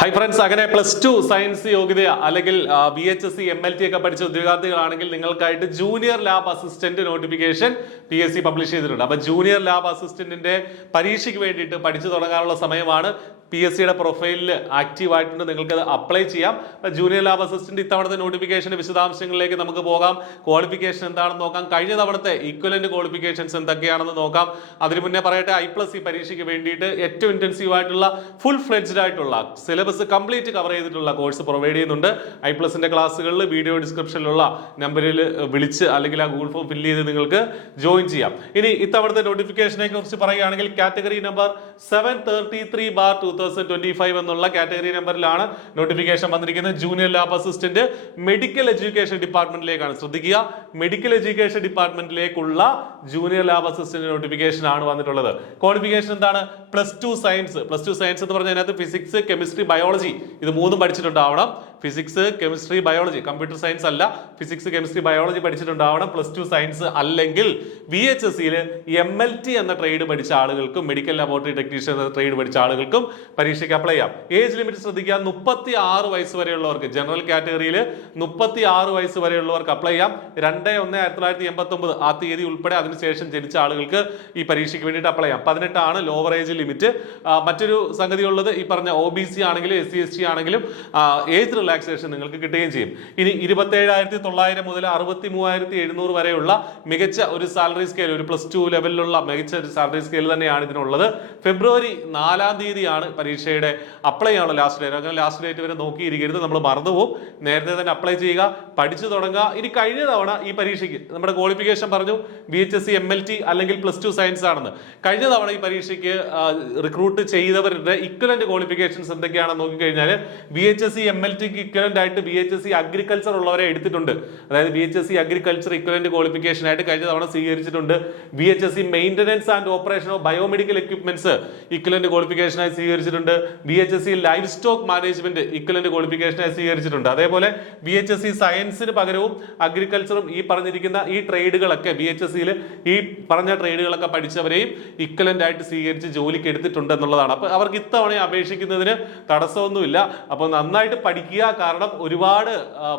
Hi friends, അങ്ങനെ +2 science യോഗ്യത അല്ലെങ്കിൽ VHSC MLT ഒക്കെ പഠിച്ച ഉദ്യോഗാർത്ഥികളാണെങ്കിൽ നിങ്ങൾക്കായിട്ട് junior lab assistant notification PSC publish ചെയ്തിട്ടുണ്ട്. അപ്പൊ ജൂനിയർ ലാബ് അസിസ്റ്റന്റിന്റെ പരീക്ഷയ്ക്ക് വേണ്ടിയിട്ട് പഠിച്ചു തുടങ്ങാനുള്ള സമയമാണ്. PSCയുടെ പ്രൊഫൈലിൽ ആക്റ്റീവ് ആയിട്ടുണ്ട്, നിങ്ങൾക്ക് അത് അപ്ലൈ ചെയ്യാം. ജൂനിയർ ലാബ് അസിസ്റ്റന്റ് ഇത്തവണത്തെ നോട്ടിഫിക്കേഷന്റെ വിശദാംശങ്ങളിലേക്ക് നമുക്ക് പോകാം. ക്വാളിഫിക്കേഷൻ എന്താണെന്ന് നോക്കാം, കഴിഞ്ഞ തവണത്തെ ഈക്വലന്റ് ക്വാളിഫിക്കേഷൻസ് എന്തൊക്കെയാണെന്ന് നോക്കാം. അതിനു മുന്നേ പറയട്ടെ, I+C പരീക്ഷയ്ക്ക് വേണ്ടിയിട്ട് ഏറ്റവും ഇന്റൻസീവ് ആയിട്ടുള്ള ഫുൾ ഫ്ലെഡ്ജ്ഡ് ആയിട്ടുള്ള സിലബസ് കംപ്ലീറ്റ് കവർ ചെയ്തിട്ടുള്ള കോഴ്സ് പ്രൊവൈഡ് ചെയ്യുന്നുണ്ട്. I+ന്റെ ക്ലാസ്സുകളിൽ വീഡിയോ ഡിസ്ക്രിപ്ഷനിലുള്ള നമ്പറിൽ വിളിച്ച് അല്ലെങ്കിൽ ആ ഗൂഗിൾ ഫോം ഫില്ല് ചെയ്ത് നിങ്ങൾക്ക് ജോയിൻ ചെയ്യാം. ഇനി ഇത്തവണത്തെ നോട്ടിഫിക്കേഷനെ കുറിച്ച് പറയുകയാണെങ്കിൽ കാറ്റഗറി നമ്പർ 733/2025 എന്നുള്ള കാറ്റഗറി നമ്പറിലാണ് നോട്ടിഫിക്കേഷൻ വന്നിരിക്കുന്നത്. Junior lab assistant medical education ഡിപ്പാർട്ട്മെന്റിലേക്കാണ്. ശ്രദ്ധിക്കുക, മെഡിക്കൽ എഡ്യൂക്കേഷൻ ഡിപ്പാർട്ട്മെന്റിലേക്കുള്ള ജൂനിയർ ലാബ് അസിസ്റ്റന്റ് നോട്ടിഫിക്കേഷൻ ആണ് വന്നിട്ടുള്ളത്. ക്വാളിഫിക്കേഷൻ എന്താണ്? +2 സയൻസ്. +2 സയൻസ് എന്ന് പറഞ്ഞാൽ അതിനകത്ത് ഫിസിക്സ്, കെമിസ്ട്രി, ബയോളജി ഇത് മൂന്നും പഠിച്ചിട്ടുണ്ടാവണം. Physics, chemistry, biology, computer science അല്ല, ഫിസിക്സ്, കെമിസ്ട്രി, ബയോളജി പഠിച്ചിട്ടുണ്ടാവണം. +2 സയൻസ് അല്ലെങ്കിൽ VHSCയിൽ MLT എന്ന ട്രേഡ് പഠിച്ച ആളുകൾക്കും മെഡിക്കൽ ലബോറട്ടറി ടെക്നീഷ്യൻ എന്ന ട്രേഡ് പഠിച്ച ആളുകൾക്കും പരീക്ഷയ്ക്ക് അപ്ലൈ ചെയ്യാം. ഏജ് ലിമിറ്റ് ശ്രദ്ധിക്കുക, 36 വയസ്സ് വരെയുള്ളവർക്ക്, ജനറൽ കാറ്റഗറിയിൽ 36 വയസ്സ് വരെയുള്ളവർക്ക് അപ്ലൈ ചെയ്യാം. 2/1/1989 ആ തീയതി ഉൾപ്പെടെ അതിനുശേഷം ജനിച്ച ആളുകൾക്ക് ഈ പരീക്ഷയ്ക്ക് വേണ്ടിയിട്ട് അപ്ലൈ ചെയ്യാം. 18 ആണ് ലോവർ ഏജ് ലിമിറ്റ്. മറ്റൊരു സംഗതി ഉള്ളത്, ഈ പറഞ്ഞ OBC ആണെങ്കിലും SC ST ആണെങ്കിലും ഏജ് റിലാക്സേഷൻ നിങ്ങൾക്ക് കിട്ടുകയും ചെയ്യും. ഇനി 27,900 മുതൽ 63,700 വരെയുള്ള മികച്ച ഒരു സാലറി സ്കെയിൽ, ഒരു +2 ലെവലിലുള്ള മികച്ച ഒരു സാലറി സ്കെയിൽ തന്നെയാണ് ഇതിനുള്ളത്. ഫെബ്രുവരി 4-ാം തീയതിയാണ് പരീക്ഷയുടെ അപ്ലൈ ചെയ്യാനുള്ള ലാസ്റ്റ് ഡേറ്റ്. അങ്ങനെ ലാസ്റ്റ് ഡേറ്റ് വരെ നോക്കിയിരിക്കരുത്, നമ്മൾ മറന്നുപോകും. നേരത്തെ തന്നെ അപ്ലൈ ചെയ്യുക, പഠിച്ചു തുടങ്ങുക. ഇനി കഴിഞ്ഞ തവണ ഈ പരീക്ഷയ്ക്ക് നമ്മുടെ ക്വാളിഫിക്കേഷൻ പറഞ്ഞു VHSC MLT അല്ലെങ്കിൽ +2 സയൻസ് ആണെന്ന്. കഴിഞ്ഞ തവണ ഈ പരീക്ഷയ്ക്ക് റിക്രൂട്ട് ചെയ്തവരുടെ ഇക്വലന്റ് ക്വാളിഫിക്കേഷൻസ് എന്തൊക്കെയാണെന്ന് നോക്കിക്കഴിഞ്ഞാൽ VHSC MLTക്ക് ഇക്വലന്റ് ആയിട്ട് VHSC അഗ്രികൾച്ചർ ഉള്ളവരെ എടുത്തിട്ടുണ്ട്. അതായത് VHSC അഗ്രികൾച്ചർ ഇക്വലന്റ് ക്വാളിഫിക്കേഷൻ ആയിട്ട് കഴിഞ്ഞ തവണ സ്വീകരിച്ചിട്ടുണ്ട്. VHSC maintenance and operation of biomedical equipments equivalent ക്വാളിഫിക്കേഷനായി സ്വീകരിച്ചിട്ടുണ്ട്. VHSC life stock management equivalent ക്വാളിഫിക്കേഷനായി സ്വീകരിച്ചിട്ടുണ്ട്. അതേപോലെ VHSC സയൻസിന് പകരവും അഗ്രികൾച്ചറും ഈ പറഞ്ഞിരിക്കുന്ന ഈ ട്രേഡുകളൊക്കെ VHSCയിൽ ഈ പറഞ്ഞ ട്രേഡുകളൊക്കെ പഠിച്ചവരെയും ഇക്വലന്റ് ആയിട്ട് സ്വീകരിച്ച് ജോലിക്ക് എടുത്തിട്ടുണ്ട് എന്നുള്ളതാണ്. അപ്പൊ അവർക്ക് ഇത്തവണ അപേക്ഷിക്കുന്നതിന് തടസ്സമൊന്നുമില്ല. അപ്പോൾ നന്നായിട്ട് പഠിക്കുക, കാരണം ഒരുപാട്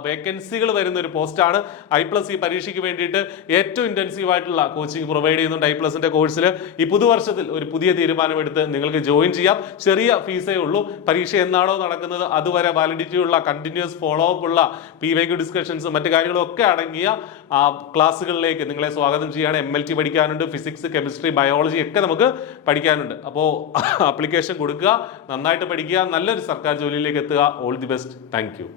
വേക്കൻസികൾ വരുന്ന ഒരു പോസ്റ്റാണ്. I+C പരീക്ഷയ്ക്ക് വേണ്ടിയിട്ട് ഏറ്റവും ഇന്റൻസീവ് ആയിട്ടുള്ള കോച്ചിങ് പ്രൊവൈഡ് ചെയ്യുന്നുണ്ട്. I+ന്റെ കോഴ്സിൽ ഈ പുതുവർഷത്തിൽ ഒരു പുതിയ തീരുമാനമെടുത്ത് നിങ്ങൾക്ക് ജോയിൻ ചെയ്യാം. ചെറിയ ഫീസേ ഉള്ളൂ. പരീക്ഷ എന്നാണോ നടക്കുന്നത് അതുവരെ വാലിഡിറ്റി ഉള്ള കണ്ടിന്യൂസ് ഫോളോ അപ്പ് ഉള്ള PYQ ഡിസ്കഷൻസ് മറ്റു കാര്യങ്ങളും ഒക്കെ അടങ്ങിയ ക്ലാസ്സുകളിലേക്ക് നിങ്ങളെ സ്വാഗതം ചെയ്യാണ്. MLT പഠിക്കാനുണ്ട്, ഫിസിക്സ്, കെമിസ്ട്രി, ബയോളജി ഒക്കെ നമുക്ക് പഠിക്കാനുണ്ട്. അപ്പോൾ ആപ്ലിക്കേഷൻ കൊടുക്കുക, നന്നായിട്ട് പഠിക്കുക, നല്ലൊരു സർക്കാർ ജോലിയിലേക്ക് എത്തുക. All the best. Thank you.